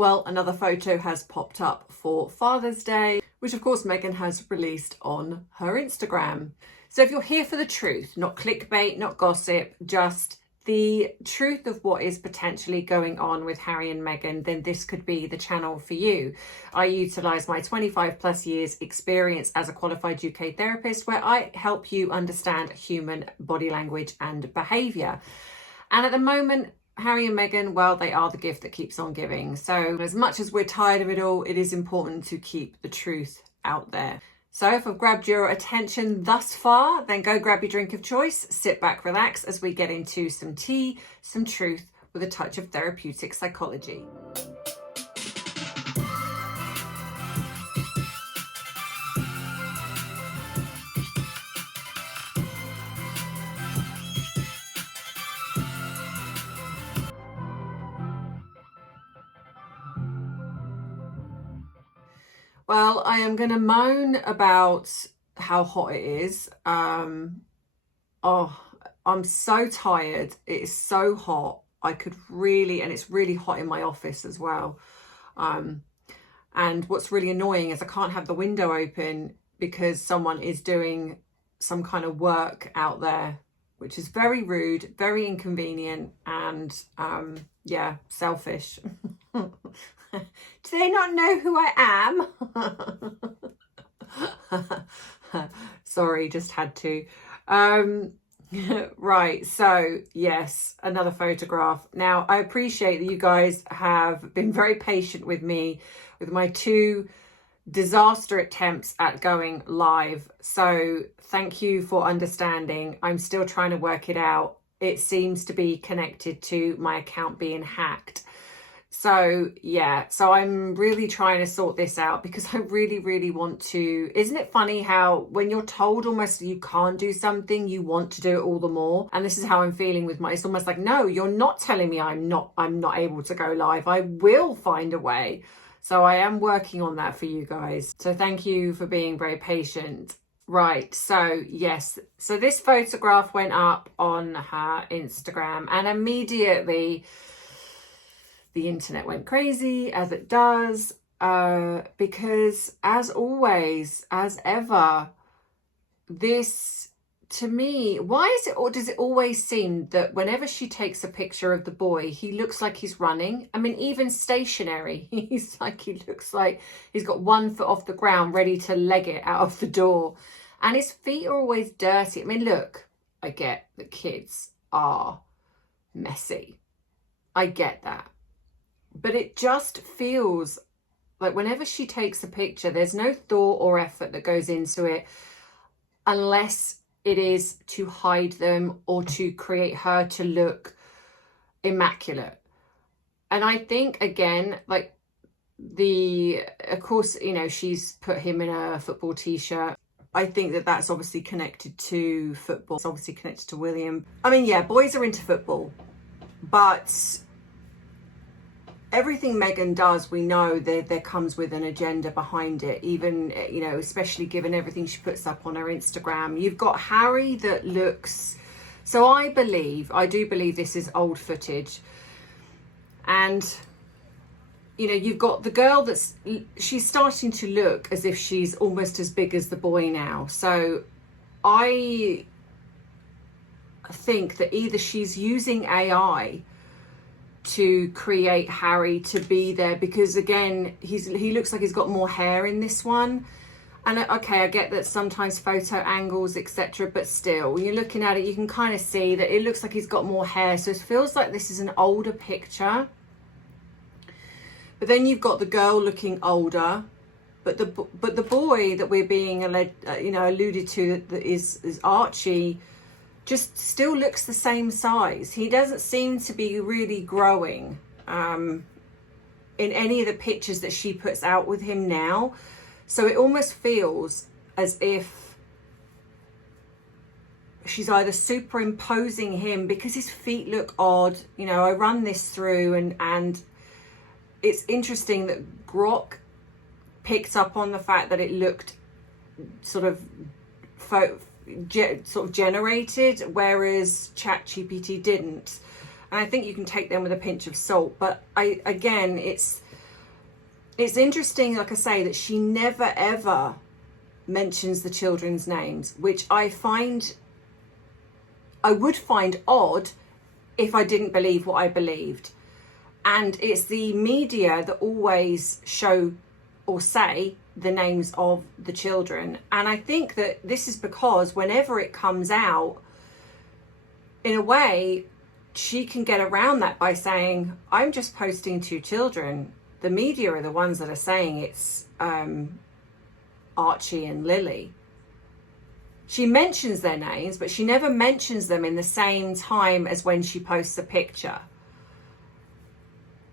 Well, another photo has popped up for Father's Day, which of course Meghan has released on her Instagram. So if you're here for the truth, not clickbait, not gossip, just the truth of what is potentially going on with Harry and Meghan, then this could be the channel for you. I utilise my 25 plus years experience as a qualified UK therapist, where I help you understand human body language and behaviour. And at the moment, Harry and Meghan, well, they are the gift that keeps on giving. So as much as we're tired of it all, it is important to keep the truth out there. So if I've grabbed your attention thus far, then go grab your drink of choice, sit back, relax as we get into some tea, some truth with a touch of therapeutic psychology. Well, I am going to moan about how hot it is. I'm so tired. It is so hot. I could really, and it's really hot in my office as well. And what's really annoying is I can't have the window open because someone is doing some kind of work out there, which is very rude, very inconvenient, and yeah, selfish. Do they not know who I am? Sorry, just had to. Right, so yes, another photograph. Now, I appreciate that you guys have been very patient with me with my 2 disaster attempts at going live. So thank you for understanding. I'm still trying to work it out. It seems to be connected to my account being hacked. So yeah, so I'm really trying to sort this out because I really want to. Isn't it funny how when you're told almost you can't do something, you want to do it all the more? And this is how I'm feeling with it's almost like, no, you're not telling me I'm not able to go live. I will find a way. So I am working on that for you guys. So thank you for being very patient. Right, so yes, so this photograph went up on her Instagram and immediately the internet went crazy, as it does, because as always, as ever, this, to me, why is it, or does it always seem that whenever she takes a picture of the boy, he looks like he's running? I mean, even stationary, he looks like he's got 1 foot off the ground, ready to leg it out of the door. And his feet are always dirty. I mean, look, I get that kids are messy. I get that. But it just feels like whenever she takes a picture, there's no thought or effort that goes into it unless it is to hide them or to create her to look immaculate. And I think, again, like of course, you know, she's put him in a football t-shirt. I think that that's obviously connected to football. It's obviously connected to William. I mean, yeah, boys are into football, but everything Meghan does, we know there comes with an agenda behind it, even, you know, especially given everything she puts up on her Instagram. You've got Harry that looks, so I do believe this is old footage. And, you know, you've got the girl she's starting to look as if she's almost as big as the boy now. So I think that either she's using AI to create Harry to be there, because again, he looks like he's got more hair in this one. And okay, I get that sometimes photo angles, etc., but still, when you're looking at it, you can kind of see that it looks like he's got more hair. So it feels like this is an older picture. But then you've got the girl looking older, but the boy that we're being alluded to, that is Archie, just still looks the same size. He doesn't seem to be really growing in any of the pictures that she puts out with him now. So it almost feels as if she's either superimposing him, because his feet look odd. You know, I run this through and it's interesting that Grok picked up on the fact that it looked sort of generated, whereas ChatGPT didn't. And I think you can take them with a pinch of salt. But again, it's It's interesting, like I say, that she never ever mentions the children's names, which I would find odd if I didn't believe what I believed. And it's the media that always show or say the names of the children. And I think that this is because whenever it comes out, in a way, she can get around that by saying, I'm just posting 2 children. The media are the ones that are saying it's Archie and Lily. She mentions their names, but she never mentions them in the same time as when she posts a picture.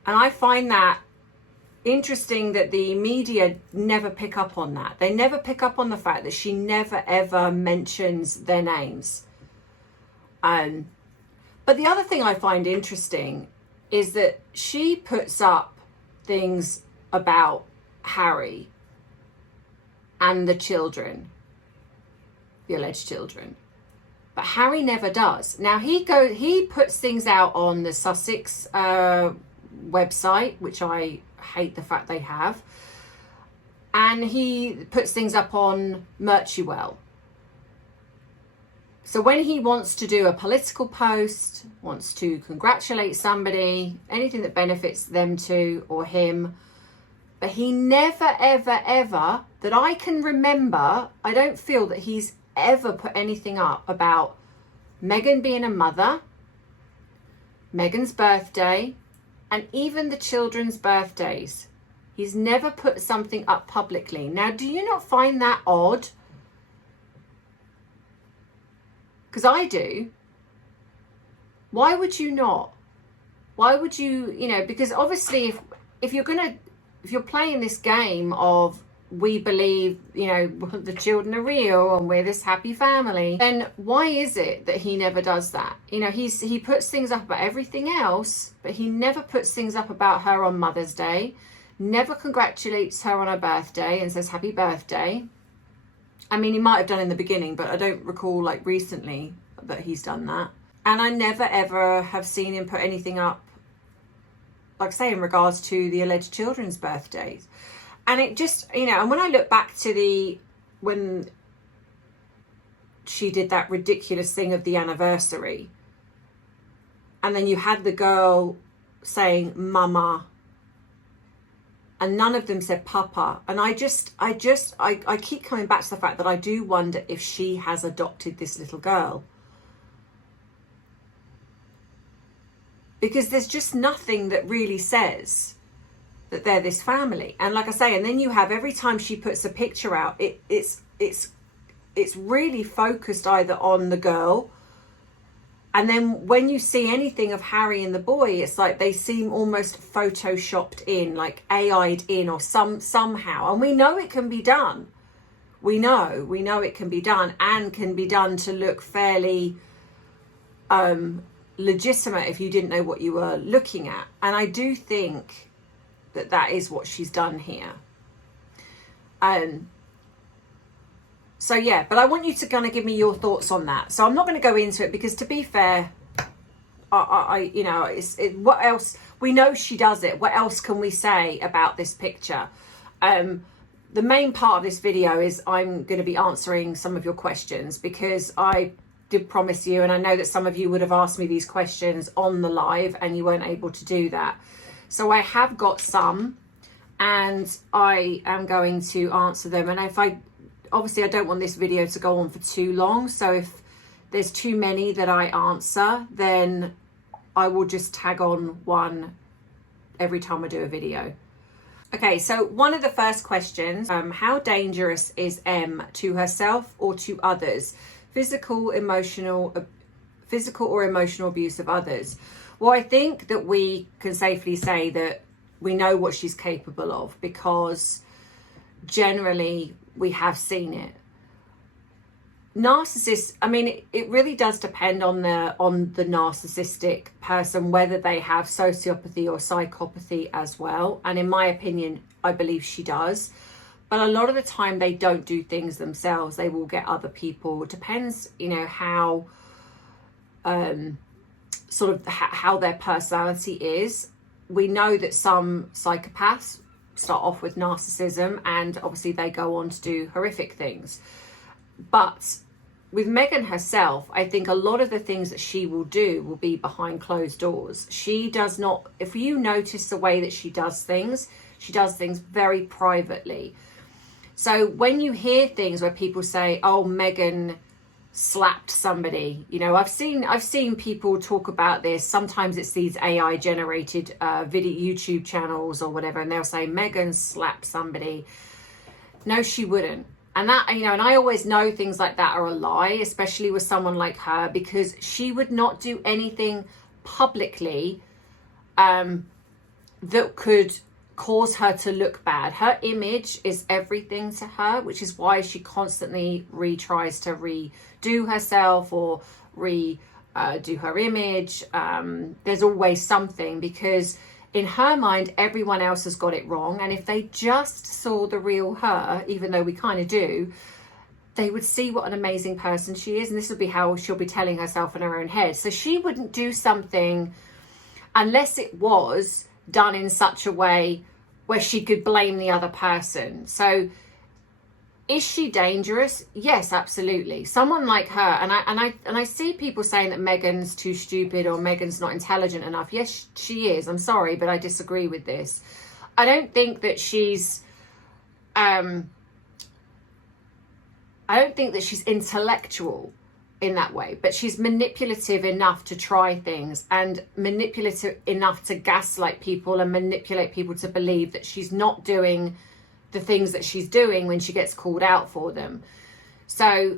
And I find that interesting that the media never pick up on that. They never pick up on the fact that she never ever mentions their names. But the other thing I find interesting is that she puts up things about Harry and the children, the alleged children, but Harry never does. Now he puts things out on the Sussex website, which I hate the fact they have, and he puts things up on Merchywell. So when he wants to do a political post, wants to congratulate somebody, anything that benefits them too or him, but he never, ever, ever, that I can remember, I don't feel that he's ever put anything up about Meghan being a mother, Meghan's birthday, and even the children's birthdays. He's never put something up publicly. Now, do you not find that odd? Because I do. Why would you not? Why would you, because obviously if you're playing this game of we believe, the children are real and we're this happy family, then why is it that he never does that? He puts things up about everything else, but he never puts things up about her on Mother's Day, never congratulates her on her birthday and says happy birthday. I mean, he might have done in the beginning, but I don't recall recently that he's done that. And I never ever have seen him put anything up, like say, in regards to the alleged children's birthdays. And it just, and when I look back to when she did that ridiculous thing of the anniversary, and then you had the girl saying mama, and none of them said papa. And I keep coming back to the fact that I do wonder if she has adopted this little girl. Because there's just nothing that really says that they're this family. And like I say, and then you have, every time she puts a picture out, it's really focused either on the girl, and then when you see anything of Harry and the boy, it's like they seem almost photoshopped in, like AI'd in or somehow. And we know it can be done. We know it can be done, and can be done to look fairly legitimate if you didn't know what you were looking at. And I do think that is what she's done here. So yeah, but I want you to kind of give me your thoughts on that. So I'm not going to go into it because, to be fair, what else? We know she does it. What else can we say about this picture? The main part of this video is I'm going to be answering some of your questions, because I did promise you, and I know that some of you would have asked me these questions on the live and you weren't able to do that. So I have got some, and I am going to answer them. And obviously I don't want this video to go on for too long, so if there's too many that I answer, then I will just tag on one every time I do a video. Okay, so one of the first questions, how dangerous is M to herself or to others? Physical or emotional abuse of others? Well, I think that we can safely say that we know what she's capable of, because generally we have seen it. Narcissists, I mean, it really does depend on the narcissistic person, whether they have sociopathy or psychopathy as well. And in my opinion, I believe she does. But a lot of the time they don't do things themselves. They will get other people. It depends, how how their personality is. We know that some psychopaths start off with narcissism, and obviously they go on to do horrific things. But with Meghan herself, I think a lot of the things that she will do will be behind closed doors. She does not, if you notice the way that she does things very privately. So when you hear things where people say, oh, Meghan slapped somebody, you know, I've seen people talk about this. Sometimes it's these AI generated video YouTube channels or whatever, and they'll say Meghan slapped somebody. No, she wouldn't. And that, you know, and I always know things like that are a lie, especially with someone like her, because she would not do anything publicly that could cause her to look bad. Her image is everything to her, which is why she constantly tries to redo herself or do her image. There's always something, because in her mind, everyone else has got it wrong. And if they just saw the real her, even though we kind of do, they would see what an amazing person she is. And this would be how she'll be telling herself in her own head. So she wouldn't do something unless it was done in such a way where she could blame the other person. So is she dangerous? Yes, absolutely. Someone like her, and I see people saying that Meghan's too stupid or Meghan's not intelligent enough. Yes, she is. I'm sorry, but I disagree with this. I don't think that she's intellectual in that way, but she's manipulative enough to try things, and manipulative enough to gaslight people and manipulate people to believe that she's not doing the things that she's doing when she gets called out for them. So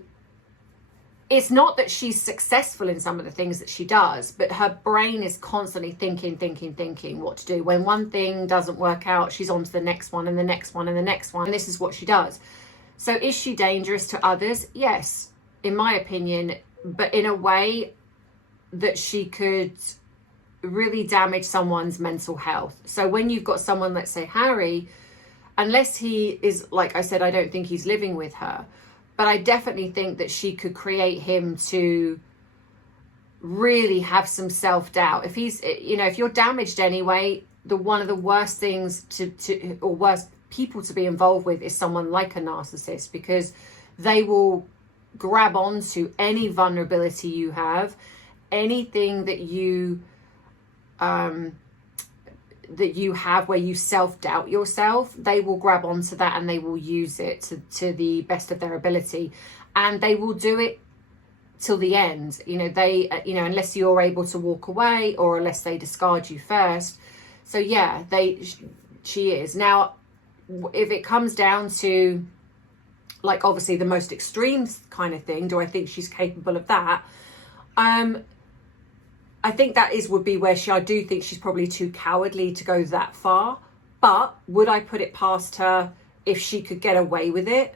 it's not that she's successful in some of the things that she does, but her brain is constantly thinking what to do. When one thing doesn't work out, she's on to the next one and the next one and the next one. And this is what she does. So is she dangerous to others? Yes, in my opinion, but in a way that she could really damage someone's mental health. So when you've got someone, let's say Harry, unless he is, like I said, I don't think he's living with her, but I definitely think that she could create him to really have some self-doubt. If he's, you know, if you're damaged anyway, one of the worst things or worst people to be involved with is someone like a narcissist, because they will grab onto any vulnerability you have, anything that you have where you self-doubt yourself. They will grab onto that and they will use it to the best of their ability, and they will do it till the end. You know, unless you're able to walk away or unless they discard you first. So yeah, she is. Now, if it comes down to, like, obviously the most extreme kind of thing, do I think she's capable of that? I think that would be where I do think she's probably too cowardly to go that far. But would I put it past her if she could get away with it?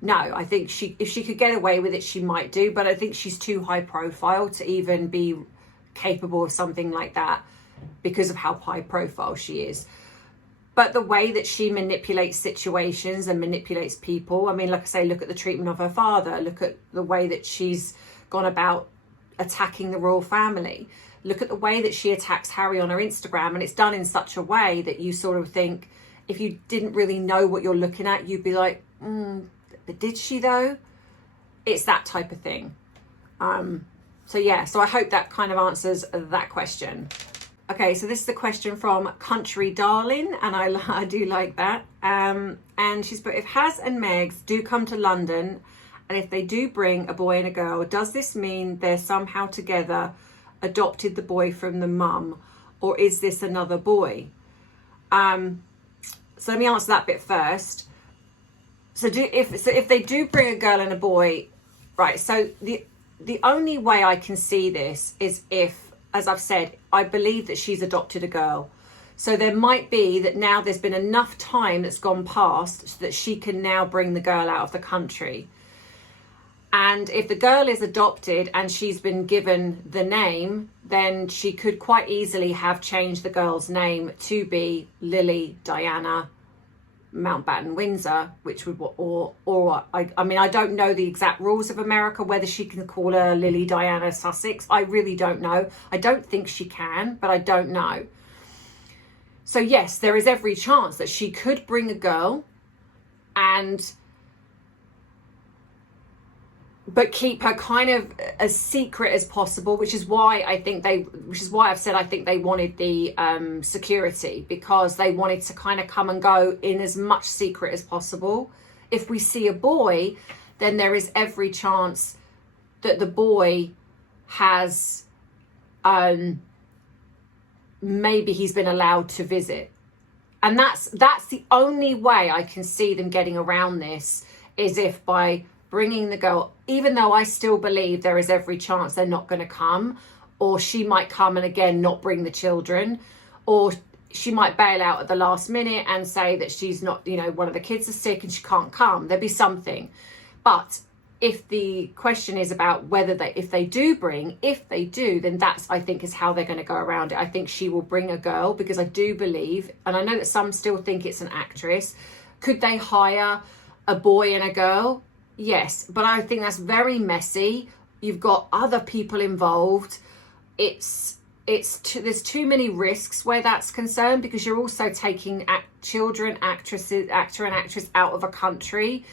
No, I think if she could get away with it, she might do. But I think she's too high profile to even be capable of something like that because of how high profile she is. But the way that she manipulates situations and manipulates people, I mean, like I say, look at the treatment of her father. Look at the way that she's gone about attacking the royal family. Look at the way that she attacks Harry on her Instagram, and it's done in such a way that you sort of think, if you didn't really know what you're looking at, you'd be like, but did she though? It's that type of thing. So yeah, so I hope that kind of answers that question. Okay, so this is a question from Country Darling, and I do like that. And she's put, if Haz and Megs do come to London, and if they do bring a boy and a girl, does this mean they're somehow together, adopted the boy from the mum, or is this another boy? So let me answer that bit first. So if they do bring a girl and a boy, right? So the only way I can see this is if, as I've said, I believe that she's adopted a girl. So there might be that now there's been enough time that's gone past so that she can now bring the girl out of the country. And if the girl is adopted and she's been given the name, then she could quite easily have changed the girl's name to be Lily Diana Mountbatten Windsor, which would, I mean, I don't know the exact rules of America, whether she can call her Lily Diana Sussex. I really don't know. I don't think she can, but I don't know. So yes, there is every chance that she could bring a girl but keep her kind of as secret as possible, which is why I've said I think they wanted the security, because they wanted to kind of come and go in as much secret as possible. If we see a boy, then there is every chance that the boy has maybe he's been allowed to visit. And that's the only way I can see them getting around this, is if by bringing the girl, even though I still believe there is every chance they're not going to come, or she might come and again not bring the children, or she might bail out at the last minute and say that she's not, you know, one of the kids is sick and she can't come. There'd be something. But if the question is about whether if they do, then that's, I think, is how they're going to go around it. I think she will bring a girl, because I do believe, and I know that some still think it's an actress. Could they hire a boy and a girl? Yes, but I think that's very messy. You've got other people involved. There's too many risks where that's concerned, because you're also taking actor and actress out of a country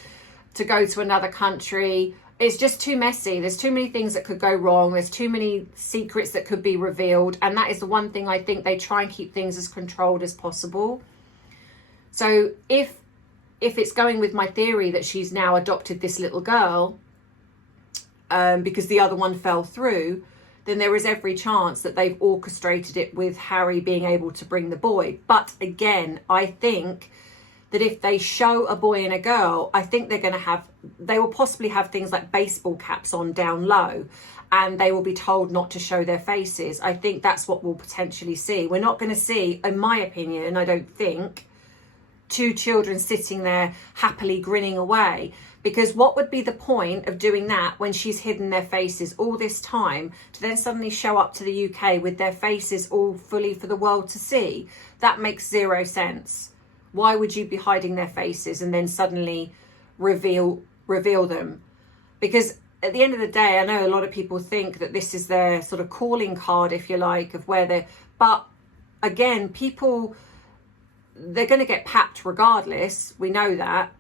to go to another country. It's just too messy. There's too many things that could go wrong. There's too many secrets that could be revealed. And that is the one thing I think they try and keep things as controlled as possible. So if it's going with my theory that she's now adopted this little girl because the other one fell through, then there is every chance that they've orchestrated it with Harry being able to bring the boy. But again, I think that if they show a boy and a girl, I think they will possibly have things like baseball caps on down low, and they will be told not to show their faces. I think that's what we'll potentially see. We're not going to see, in my opinion, I don't think, two children sitting there happily grinning away, because what would be the point of doing that when she's hidden their faces all this time, to then suddenly show up to the UK with their faces all fully for the world to see? That makes zero sense. Why would you be hiding their faces and then suddenly reveal them? Because at the end of the day, I know a lot of people think that this is their sort of calling card, if you like, of where they're, but again, they're going to get papped regardless. We know that.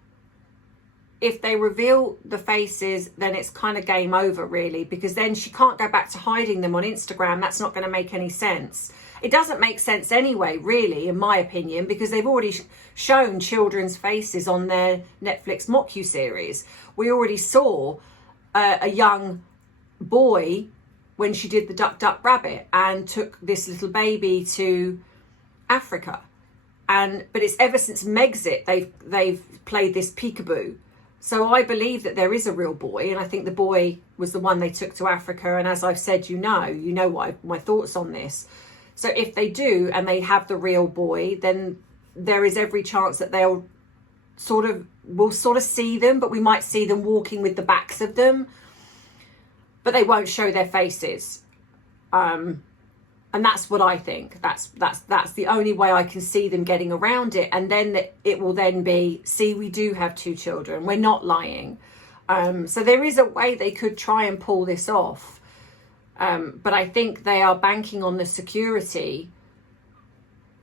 If they reveal the faces, then it's kind of game over, really, because then she can't go back to hiding them on Instagram. That's not going to make any sense. It doesn't make sense anyway, really, in my opinion, because they've already shown children's faces on their Netflix mocu-series. We already saw a young boy when she did the Duck Duck Rabbit and took this little baby to Africa. But it's ever since Megxit they've played this peekaboo. So I believe that there is a real boy, and I think the boy was the one they took to Africa. And as I've said, you know what my thoughts on this. So if they do and they have the real boy, then there is every chance that we'll sort of see them, but we might see them walking with the backs of them, but they won't show their faces. And that's what I think. That's the only way I can see them getting around it. And then it will then be, see, we do have two children. We're not lying. So there is a way they could try and pull this off. But I think they are banking on the security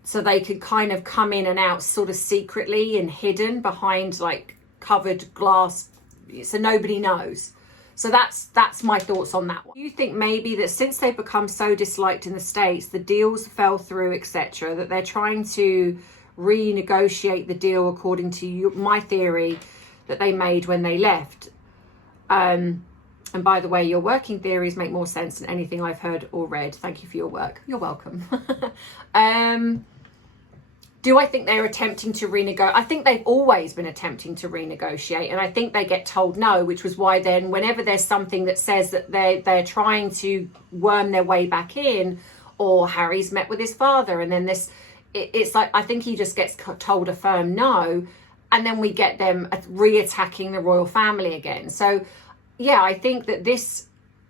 so they could kind of come in and out sort of secretly and hidden behind like covered glass, so nobody knows. So that's my thoughts on that one. Do you think maybe that since they've become so disliked in the States, the deals fell through, etc., that they're trying to renegotiate the deal according to my theory that they made when they left? And by the way, your working theories make more sense than anything I've heard or read. Thank you for your work. You're welcome. Do I think they're attempting to renegotiate? I think they've always been attempting to renegotiate, and I think they get told no, which was why then whenever there's something that says that they're trying to worm their way back in, or Harry's met with his father, and then it's like, I think he just gets told a firm no, and then we get them re-attacking the royal family again. So yeah, I think that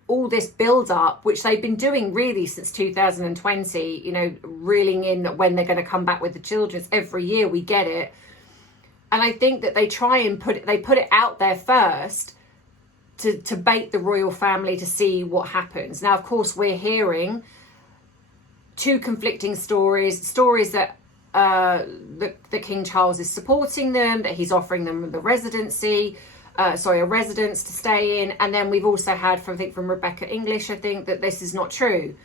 all this build up, which they've been doing really since 2020, reeling in when they're going to come back with the children. Every year we get it. And I think that they try and put it out there first to bait the royal family to see what happens. Now, of course, we're hearing two conflicting stories that that King Charles is supporting them, that he's offering them the residency, a residence to stay in. And then we've also had from Rebecca English, I think, that this is not true.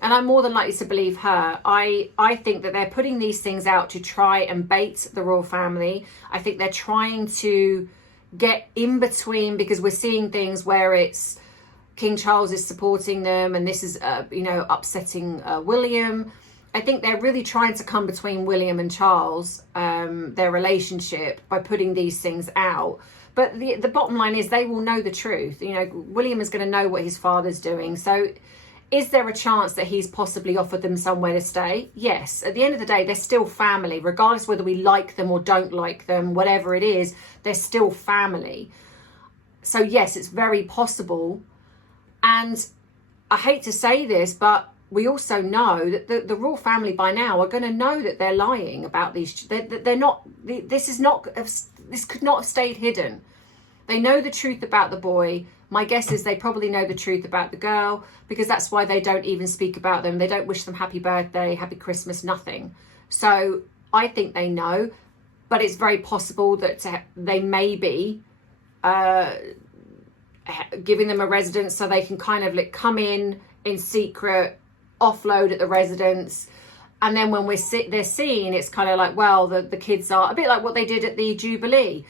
And I'm more than likely to believe her. I think that they're putting these things out to try and bait the royal family. I think they're trying to get in between, because we're seeing things where it's King Charles is supporting them and this is, upsetting William. I think they're really trying to come between William and Charles, their relationship, by putting these things out. But the bottom line is they will know the truth. William is going to know what his father's doing. So is there a chance that he's possibly offered them somewhere to stay? Yes. At the end of the day, they're still family, regardless whether we like them or don't like them, whatever it is, they're still family. So yes, it's very possible. And I hate to say this, but we also know that the royal family by now are going to know that they're lying about these. They're not. This could not have stayed hidden. They know the truth about the boy. My guess is they probably know the truth about the girl, because that's why they don't even speak about them. They don't wish them happy birthday, happy Christmas, nothing. So I think they know, but it's very possible that they may be giving them a residence so they can kind of come in secret, offload at the residence. And then when they're seen, it's kind of like, well, the kids are a bit like what they did at the Jubilee.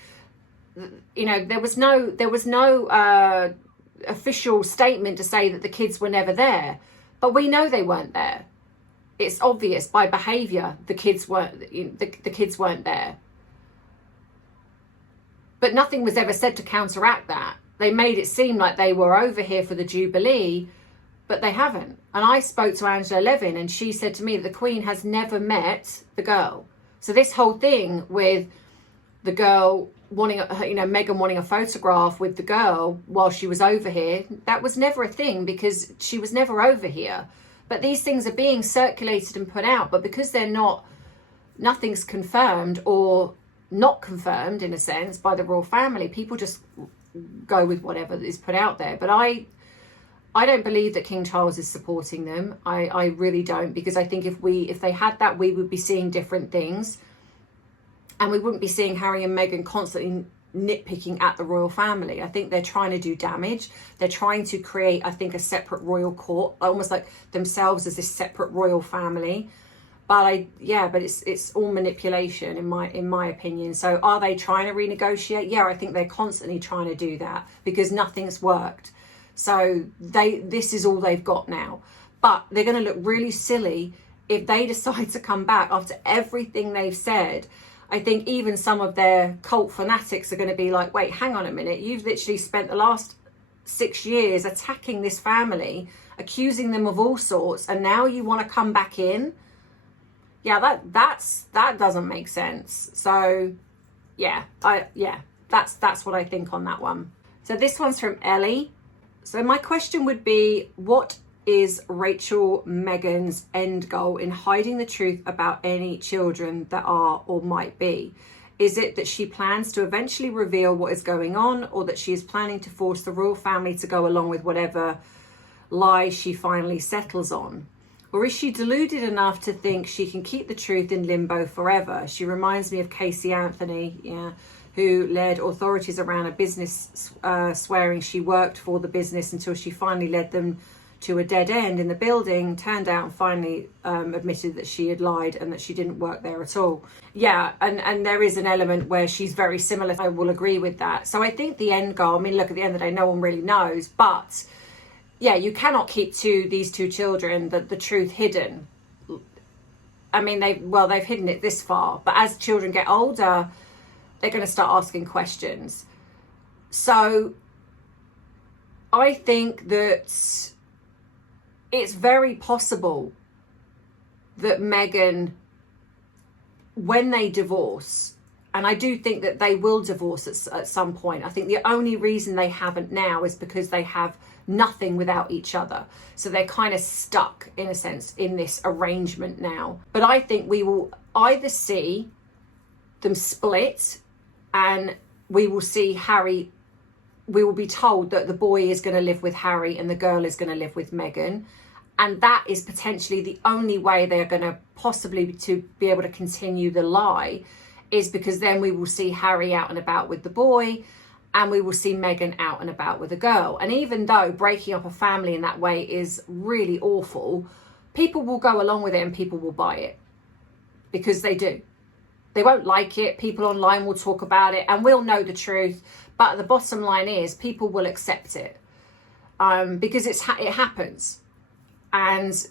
There was no official statement to say that the kids were never there, but we know they weren't there. It's obvious by behaviour the kids weren't there. But nothing was ever said to counteract that. They made it seem like they were over here for the Jubilee, but they haven't. And I spoke to Angela Levin, and she said to me that the Queen has never met the girl. So this whole thing with the girl wanting, Meghan wanting a photograph with the girl while she was over here, that was never a thing, because she was never over here. But these things are being circulated and put out, but because nothing's confirmed or not confirmed in a sense by the royal family, people just go with whatever is put out there. But I don't believe that King Charles is supporting them. I really don't, because I think if they had that, we would be seeing different things. And we wouldn't be seeing Harry and Meghan constantly nitpicking at the royal family. I think they're trying to do damage. They're trying to create, I think, a separate royal court, almost like themselves as this separate royal family. But it's all manipulation in my opinion. So are they trying to renegotiate? Yeah, I think they're constantly trying to do that, because nothing's worked. So this is all they've got now. But they're going to look really silly if they decide to come back after everything they've said. I think even some of their cult fanatics are going to be like, wait, hang on a minute. You've literally spent the last 6 years attacking this family, accusing them of all sorts, and now you want to come back in? Yeah, that doesn't make sense. So that's what I think on that one. So this one's from Ellie. So my question would be, what is Rachel Meghan's end goal in hiding the truth about any children that are or might be? Is it that she plans to eventually reveal what is going on, or that she is planning to force the royal family to go along with whatever lie she finally settles on? Or is she deluded enough to think she can keep the truth in limbo forever? She reminds me of Casey Anthony, who led authorities around a business, swearing she worked for the business until she finally led them to a dead end in the building, turned out and finally admitted that she had lied and that she didn't work there at all. Yeah, and there is an element where she's very similar. I will agree with that. So I think the end goal, look, at the end of the day, no one really knows, but yeah, you cannot keep these two children, the truth hidden. They've hidden it this far, but as children get older, they're going to start asking questions. So I think that it's very possible that Meghan, when they divorce, and I do think that they will divorce at some point. I think the only reason they haven't now is because they have nothing without each other. So they're kind of stuck, in a sense, in this arrangement now. But I think we will either see them split, and we will see Harry, we will be told that the boy is going to live with Harry and the girl is going to live with Meghan. And that is potentially the only way they're going to possibly to be able to continue the lie, is because then we will see Harry out and about with the boy, and we will see Meghan out and about with a girl. And even though breaking up a family in that way is really awful, people will go along with it and people will buy it, because they do. They won't like it. People online will talk about it and we'll know the truth. But the bottom line is people will accept it, because it happens. And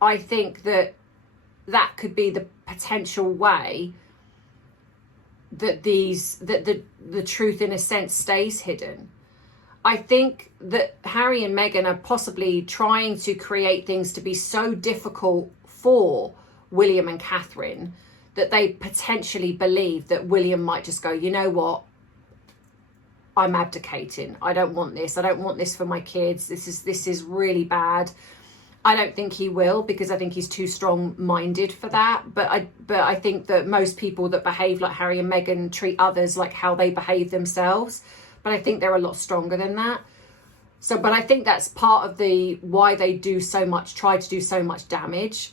I think that could be the potential way that the truth in a sense stays hidden. I think that Harry and Meghan are possibly trying to create things to be so difficult for William and Catherine that they potentially believe that William might just go, you know what, I'm abdicating. I don't want this. I don't want this for my kids. This is really bad. I don't think he will, because I think he's too strong-minded for that. But I think that most people that behave like Harry and Meghan treat others like how they behave themselves. But I think they're a lot stronger than that. So, but I think that's part of why they try to do so much damage.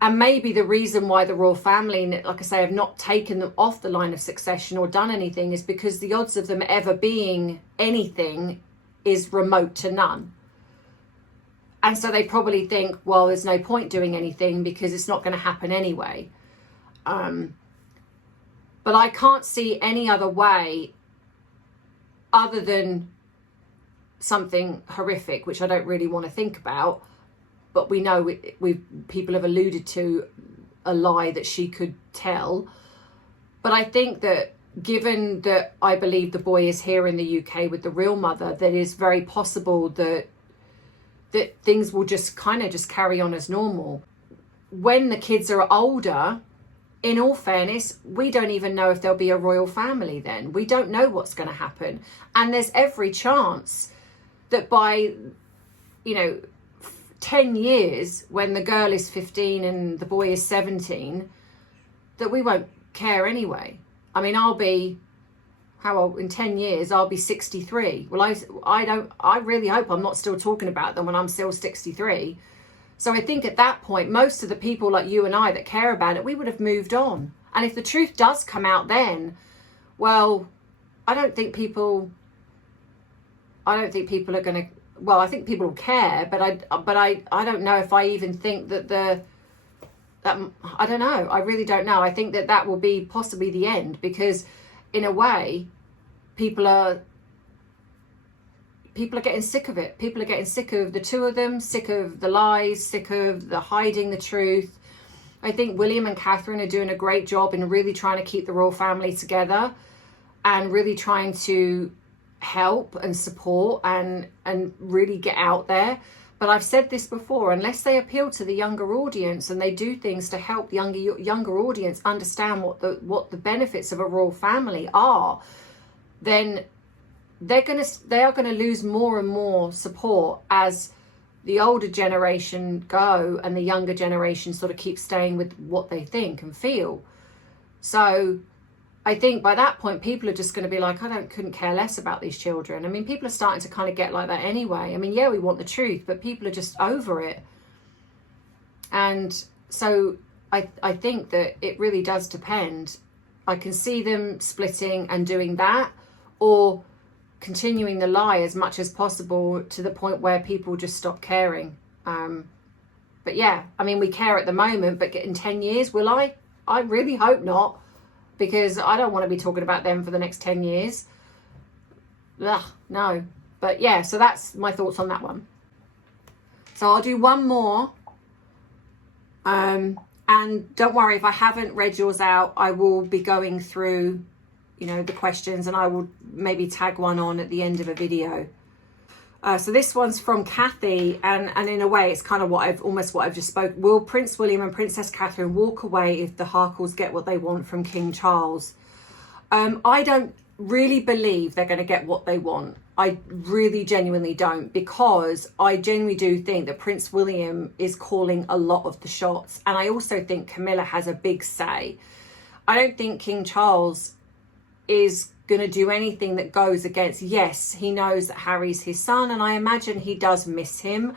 And maybe the reason why the royal family, like I say, have not taken them off the line of succession or done anything is because the odds of them ever being anything is remote to none. And so they probably think, well, there's no point doing anything because it's not going to happen anyway. But I can't see any other way other than something horrific, which I don't really want to think about. But we know people have alluded to a lie that she could tell. But I think that given that I believe the boy is here in the UK with the real mother, that it's very possible that things will just carry on as normal. When the kids are older, in all fairness, we don't even know if there'll be a royal family then. We don't know what's going to happen. And there's every chance that by, 10 years, when the girl is 15 and the boy is 17, that we won't care anyway. I mean, I'll be, how old? In 10 years, I'll be 63. Well, I really hope I'm not still talking about them when I'm still 63. So I think at that point, most of the people like you and I that care about it, we would have moved on. And if the truth does come out then, well, I don't think people are going to, well, I think people will care, but I don't know if I even think that I don't know. I really don't know. I think that will be possibly the end, because in a way, people are getting sick of it. People are getting sick of the two of them, sick of the lies, sick of the hiding the truth. I think William and Catherine are doing a great job in really trying to keep the royal family together and really trying to help and support and really get out there. But I've said this before, unless they appeal to the younger audience and they do things to help the younger audience understand what the benefits of a royal family are, then they are going to lose more and more support as the older generation go and the younger generation sort of keep staying with what they think and feel. So I think by that point, people are just going to be like, couldn't care less about these children. I mean, people are starting to kind of get like that anyway. I mean, yeah, we want the truth, but people are just over it. And so I think that it really does depend. I can see them splitting and doing that, or continuing the lie as much as possible to the point where people just stop caring. But yeah, I mean, we care at the moment, but in 10 years, will I? I really hope not. Because I don't want to be talking about them for the next 10 years. Ugh, no. But yeah, so that's my thoughts on that one. So I'll do one more. And don't worry, if I haven't read yours out, I will be going through, the questions, and I will maybe tag one on at the end of a video. So this one's from Kathy, and in a way it's kind of what I've just spoke. Will Prince William and Princess Catherine walk away if the Harkles get what they want from King Charles? I don't really believe they're going to get what they want. I really genuinely don't, because I genuinely do think that Prince William is calling a lot of the shots, and I also think Camilla has a big say. I don't think King Charles is going to do anything that goes against. Yes, he knows that Harry's his son, and I imagine he does miss him,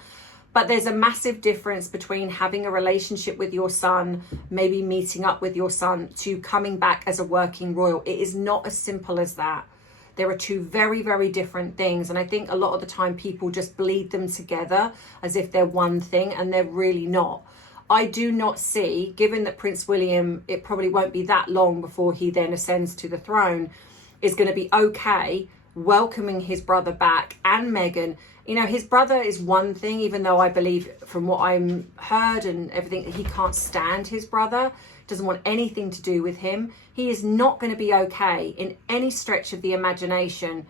But there's a massive difference between having a relationship with your son, maybe meeting up with your son, to coming back as a working royal. It is not as simple as that. There are two very, very different things. And I think a lot of the time people just bleed them together as if they're one thing, and they're really not. I do not see, given that Prince William, it probably won't be that long before he then ascends to the throne, is going to be okay welcoming his brother back and Meghan. You know, his brother is one thing, even though I believe from what I'm heard and everything, he can't stand his brother, doesn't want anything to do with him. He is not going to be okay in any stretch of the imagination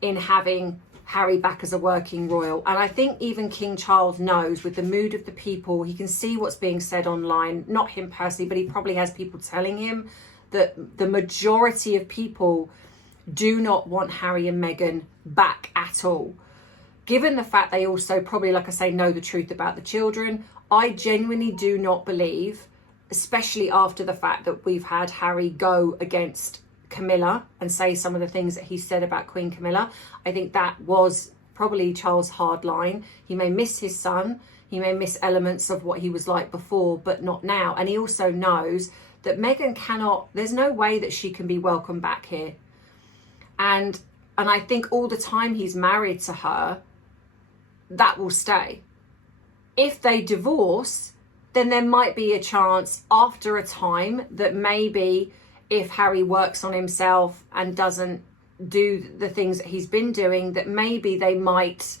in having Harry back as a working royal. And I think even King Charles knows, with the mood of the people, he can see what's being said online, not him personally, but he probably has people telling him that the majority of people do not want Harry and Meghan back at all. Given the fact they also probably, like I say, know the truth about the children, I genuinely do not believe, especially after the fact that we've had Harry go against Camilla and say some of the things that he said about Queen Camilla. I think that was probably Charles' hard line. He may miss his son, he may miss elements of what he was like before, but not now. And he also knows that Meghan cannot, there's no way that she can be welcomed back here. And I think all the time he's married to her, that will stay. If they divorce, then there might be a chance after a time that maybe if Harry works on himself and doesn't do the things that he's been doing, that maybe they might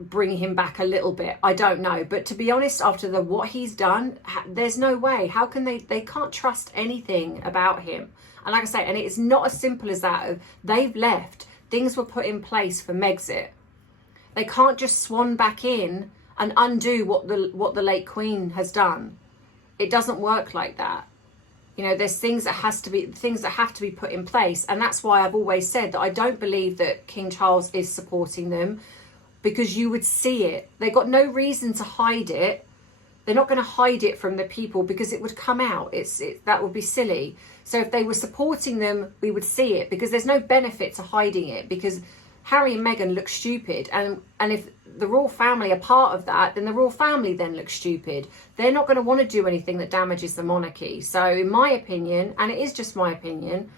bring him back a little bit. I don't know. But to be honest, after what he's done, there's no way. How can they can't trust anything about him. And like I say, and it's not as simple as that. They've left. Things were put in place for Megxit. They can't just swan back in and undo what the late Queen has done. It doesn't work like that. You know, there's things that have to be put in place. And that's why I've always said that I don't believe that King Charles is supporting them, because you would see it. They've got no reason to hide it. They're not going to hide it from the people because it would come out. That would be silly. So if they were supporting them, we would see it, because there's no benefit to hiding it, because Harry and Meghan look stupid. And if the royal family are part of that, then the royal family then looks stupid. They're not going to want to do anything that damages the monarchy. So in my opinion, and it is just my opinion,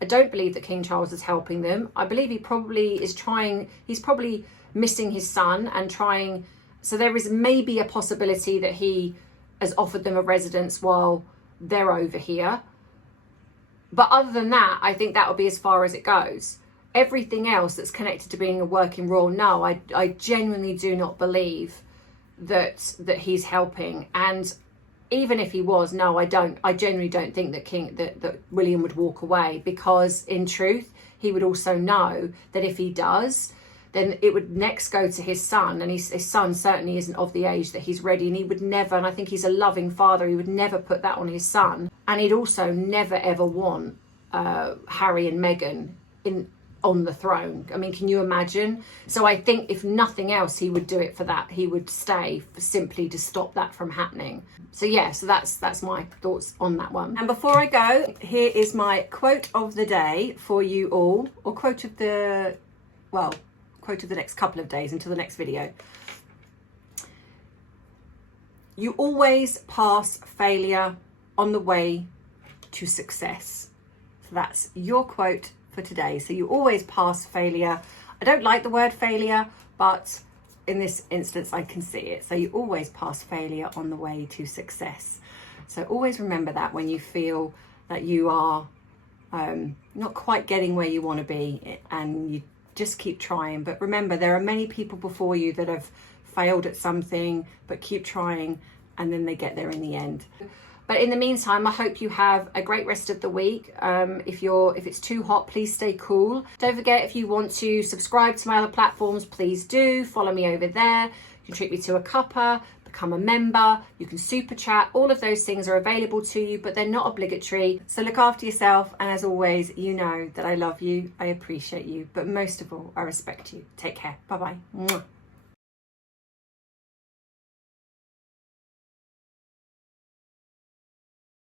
I don't believe that King Charles is helping them. I believe he probably is trying, he's probably missing his son and trying. So there is maybe a possibility that he has offered them a residence while they're over here. But other than that, I think that will be as far as it goes. Everything else that's connected to being a working royal, no, I genuinely do not believe that he's helping. And even if he was, no, I don't. I genuinely don't think that William would walk away, because in truth, he would also know that if he does, then it would next go to his son, and his son certainly isn't of the age that he's ready, and he would never, and I think he's a loving father, he would never put that on his son, and he'd also never ever want Harry and Meghan on the throne. I mean, can you imagine? So I think if nothing else, he would do it for that. He would stay simply to stop that from happening. So yeah, so that's my thoughts on that one. And before I go, here is my quote of the day for you all, or quote of the next couple of days until the next video. You always pass failure on the way to success. So that's your quote for today. So you always pass failure. I don't like the word failure, but in this instance I can see it. So you always pass failure on the way to success. So always remember that when you feel that you are not quite getting where you want to be, and you just keep trying. But remember, there are many people before you that have failed at something, but keep trying, and then they get there in the end. But in the meantime, I hope you have a great rest of the week. If it's too hot, please stay cool. Don't forget, if you want to subscribe to my other platforms, please do. Follow me over there. You can treat me to a cuppa, become a member, you can super chat. All of those things are available to you, but they're not obligatory. So look after yourself. And as always, you know that I love you, I appreciate you, but most of all, I respect you. Take care. Bye-bye.